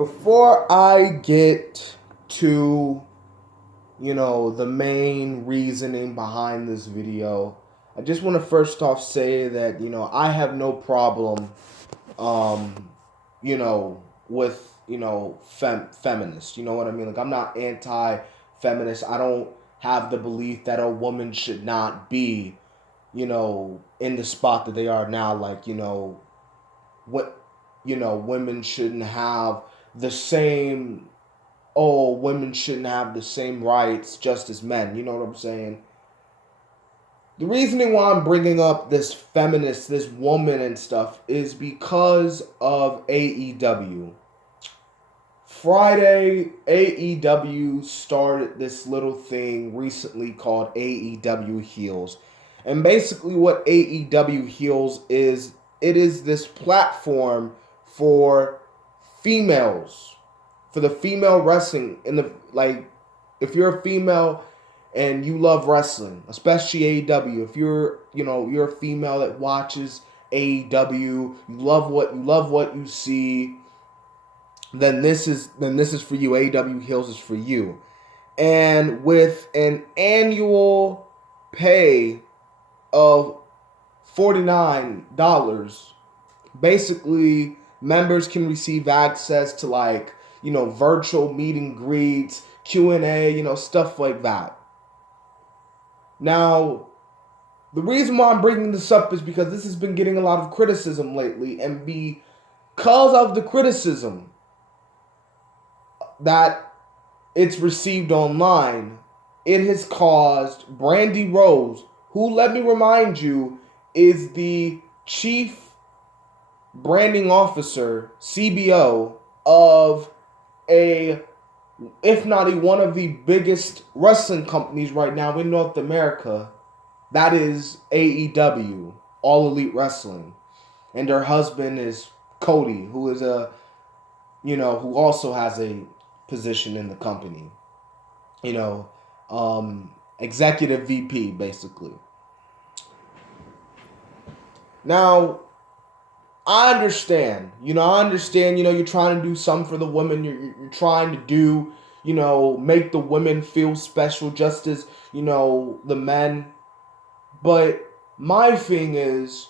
Before I get to, the main reasoning behind this video, I just want to first off say that, I have no problem, um, with, feminists. You know what I mean? Like, I'm not anti-feminist. I don't have the belief that a woman should not be, in the spot that they are now. Like, what, women shouldn't have the same women shouldn't have the same rights just as men. You know what I'm saying? The reasoning why I'm bringing up this feminist, this woman and stuff, is because of AEW. Friday, AEW started this little thing recently called AEW Heels. And basically, what AEW Heels is, it is this platform for females, for the female wrestling. In the if you're a female and you love wrestling, especially AEW, if you're a female that watches AEW, you love what you see, then this is for you. AEW Heels is for you. And with an annual pay of $49, basically members can receive access to virtual meet and greets, Q&A, stuff like that. Now, the reason why I'm bringing this up is because this has been getting a lot of criticism lately, and because of the criticism that it's received online, it has caused Brandi Rhodes, who, let me remind you, is the chief branding officer, CBO, of if not one of the biggest wrestling companies right now in North America, that is AEW, All Elite Wrestling. And her husband is Cody, who is who also has a position in the company. Executive VP, basically. Now, I understand. You're trying to do something for the women. You're trying to do, make the women feel special just as, the men. But my thing is,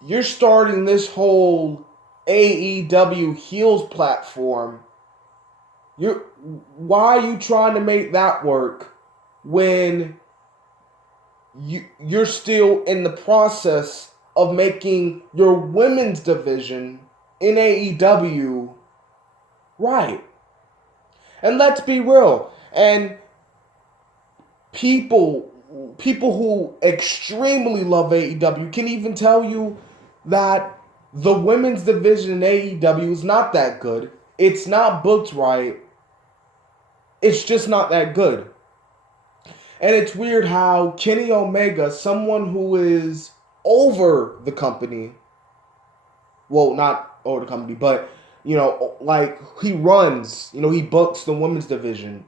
you're starting this whole AEW Heels platform. Why are you trying to make that work when you're still in the process of making your women's division in AEW right? And let's be real. And people who extremely love AEW can even tell you that the women's division in AEW is not that good. It's not booked right. It's just not that good. And it's weird how Kenny Omega, someone who is over the company, well, not over the company, but, he runs, he books the women's division.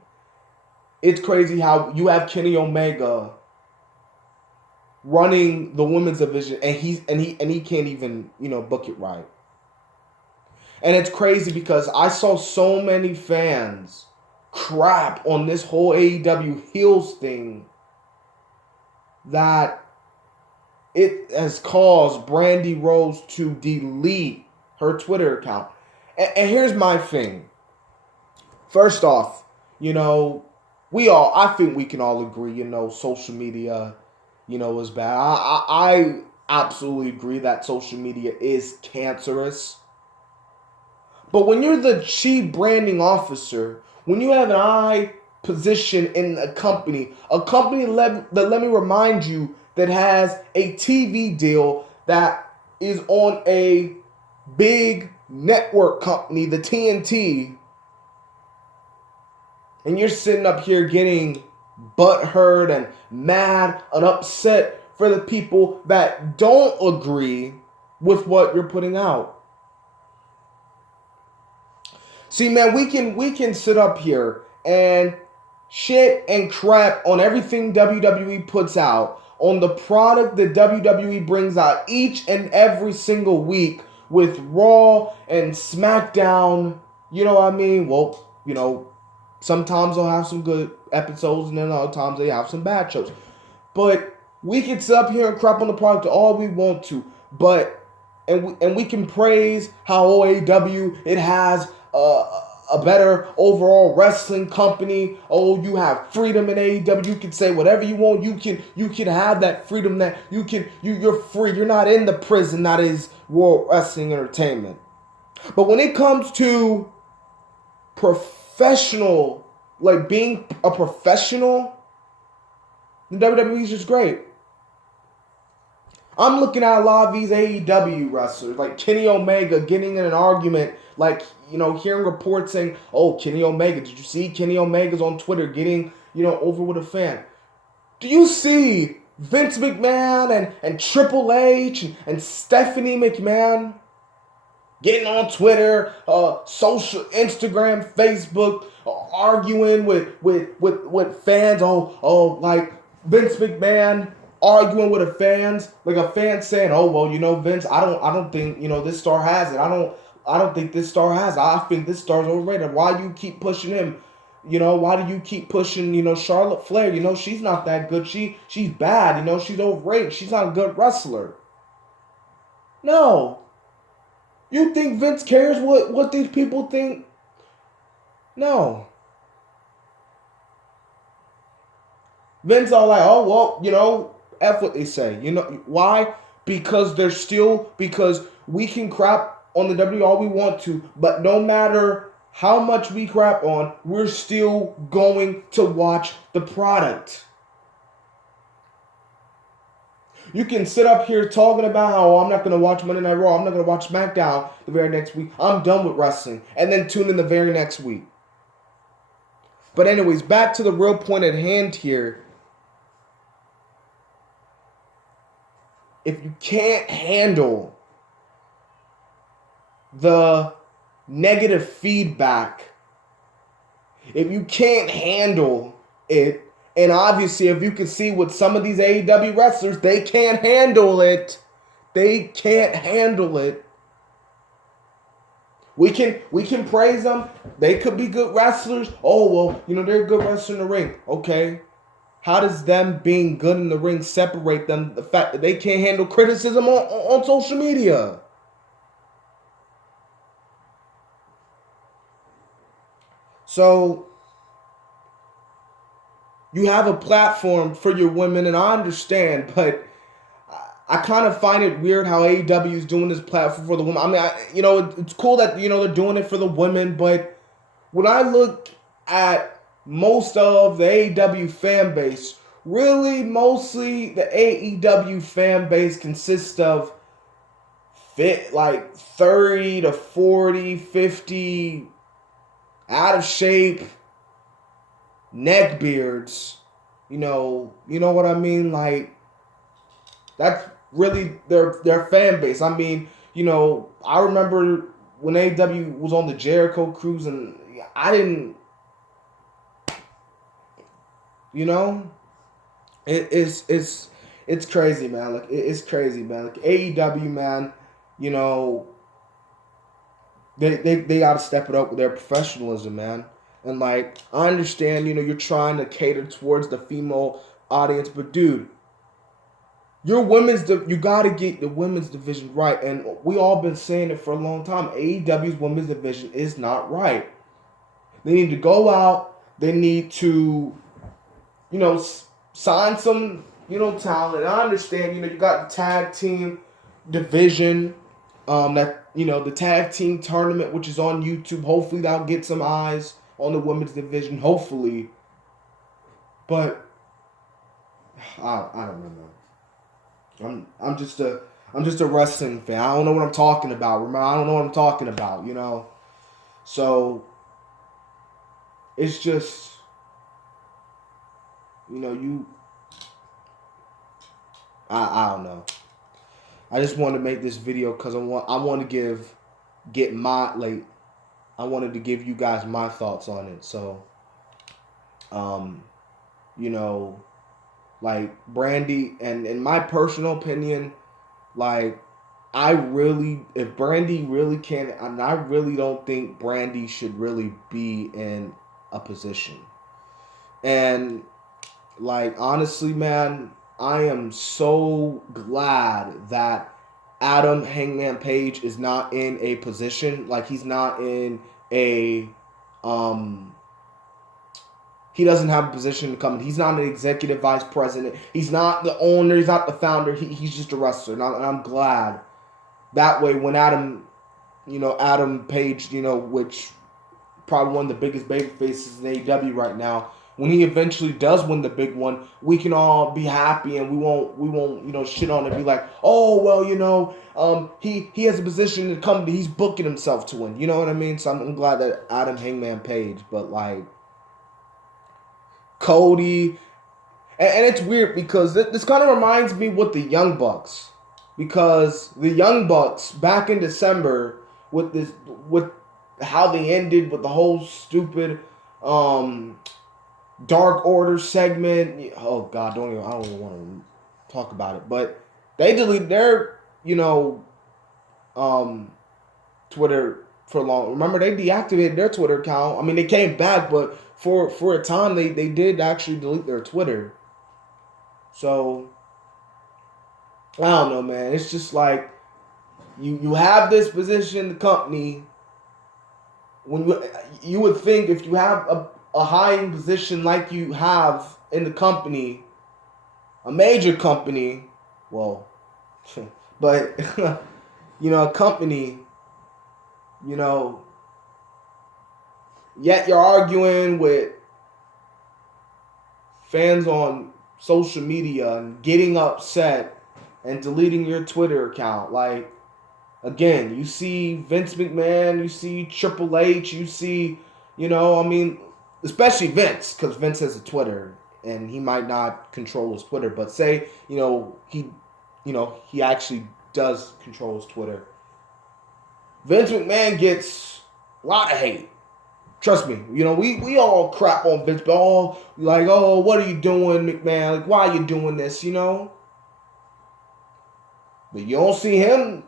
It's crazy how you have Kenny Omega running the women's division, and he can't even, book it right. And it's crazy because I saw so many fans crap on this whole AEW Heels thing that it has caused Brandi Rhodes to delete her Twitter account. And here's my thing. First off, I think we can all agree, social media, is bad. I absolutely agree that social media is cancerous. But when you're the chief branding officer, when you have an high position in a company that, let me remind you, that has a TV deal that is on a big network company, the TNT, and you're sitting up here getting butthurt and mad and upset for the people that don't agree with what you're putting out. See, man, we can sit up here and shit and crap on everything WWE puts out, on the product that WWE brings out each and every single week, with Raw and SmackDown, you know what I mean? Well, you know, sometimes they'll have some good episodes and then other times they have some bad shows. But we can sit up here and crap on the product all we want to, but and we can praise how OAW it has a better overall wrestling company. Oh, you have freedom in AEW. You can say whatever you want. You can have that freedom that you're free. You're not in the prison that is World Wrestling Entertainment. But when it comes to professional, like being a professional, the WWE is just great. I'm looking at a lot of these AEW wrestlers, like Kenny Omega, getting in an argument, like, you know, hearing reports saying, oh, Kenny Omega, did you see Kenny Omega's on Twitter getting, you know, over with a fan? Do you see Vince McMahon and Triple H and Stephanie McMahon getting on Twitter, social, Instagram, Facebook, arguing with fans? Like Vince McMahon arguing with a fans, like a fan saying, "Oh well, you know, Vince, I don't think, you know, this star has it. I don't think this star has it. I think this star's overrated. Why do you keep pushing him? You know, why do you keep pushing, you know, Charlotte Flair? You know, she's not that good. She's bad. You know, she's overrated. She's not a good wrestler." No. You think Vince cares what these people think? No. Vince all like, oh well, you know, F what they say. You know why? Because because we can crap on the W all we want to, but no matter how much we crap on, we're still going to watch the product. You can sit up here talking about how I'm not going to watch Monday Night Raw, I'm not going to watch SmackDown the very next week, I'm done with wrestling, and then tune in the very next week. But anyways, back to the real point at hand here. If you can't handle the negative feedback, if you can't handle it, and obviously if you can see with some of these AEW wrestlers, they can't handle it. They can't handle it. We can praise them. They could be good wrestlers. Oh, well, you know, they're a good wrestler in the ring. Okay. How does them being good in the ring separate them the fact that they can't handle criticism on social media? So, you have a platform for your women, and I understand, but I kind of find it weird how AEW is doing this platform for the women. I mean, you know, it's cool that, you know, they're doing it for the women, but when I look at most of the AEW fan base, really mostly the AEW fan base consists of like 30 to 40, 50 out of shape neckbeards. You know what I mean? Like, that's really their fan base. I mean, you know, I remember when AEW was on the Jericho cruise, and I didn't, you know, it's crazy, man. Like, it's crazy, man. Like, AEW, man, you know, they got to step it up with their professionalism, man. And like, I understand, you know, you're trying to cater towards the female audience, but dude, you gotta get the women's division right, and we all been saying it for a long time. AEW's women's division is not right. They need to go out. They need to, you know, sign some, you know, talent. And I understand, you know, you got the tag team division, that, you know, the tag team tournament, which is on YouTube. Hopefully, that'll get some eyes on the women's division. Hopefully, but I don't know, man. I'm just a wrestling fan. I don't know what I'm talking about. Remember, I don't know what I'm talking about, you know. So it's just, you know, I don't know. I just wanted to make this video because I want to I wanted to give you guys my thoughts on it. So, you know, like Brandy, and in my personal opinion, like, if Brandy really can, and I really don't think Brandy should really be in a position. And like honestly, man, I am so glad that Adam Hangman Page is not in a position, like he's not in a um he doesn't have a position to come. He's not an executive vice president. He's not the owner. He's not the founder. He's just a wrestler. And I'm glad that way when Adam Page, which probably one of the biggest baby faces in AEW right now, when he eventually does win the big one, we can all be happy and we won't shit on it and be like, oh well, he has a position in the company, he's booking himself to win. You know what I mean? So I'm glad that Adam Hangman Page, but like Cody, and it's weird because this kind of reminds me with the Young Bucks, because the Young Bucks back in December with how they ended with the whole stupid Dark Order segment. Oh God, I don't even want to talk about it. But they deleted their Twitter for long. Remember, they deactivated their Twitter account. I mean, they came back, but for a time they did actually delete their Twitter. So I don't know, man. It's just like you have this position in the company. When you would think if you have a high position like you have in the company, a major company, well, but a company, yet you're arguing with fans on social media and getting upset and deleting your Twitter account. Like, again, you see Vince McMahon, you see Triple H, you see, especially Vince, because Vince has a Twitter and he might not control his Twitter, but say, he actually does control his Twitter. Vince McMahon gets a lot of hate. Trust me, we all crap on Vince, but what are you doing, McMahon? Like, why are you doing this, But you don't see him.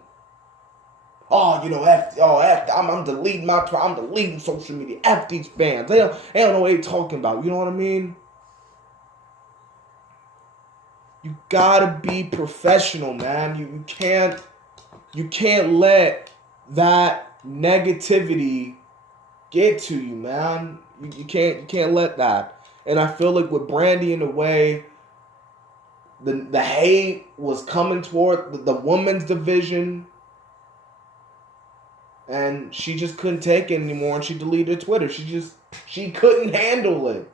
I'm deleting I'm deleting social media. F these fans. They don't know what they're talking about. You know what I mean? You gotta be professional, man. You can't let that negativity get to you, man. You can't let that. And I feel like with Brandy, in a way, the hate was coming toward the women's division, and she just couldn't take it anymore, and she deleted Twitter. She couldn't handle it.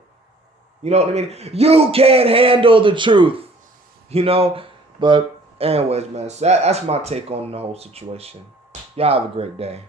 You know what I mean? You can't handle the truth. But anyways, man, so that's my take on the whole situation. Y'all have a great day.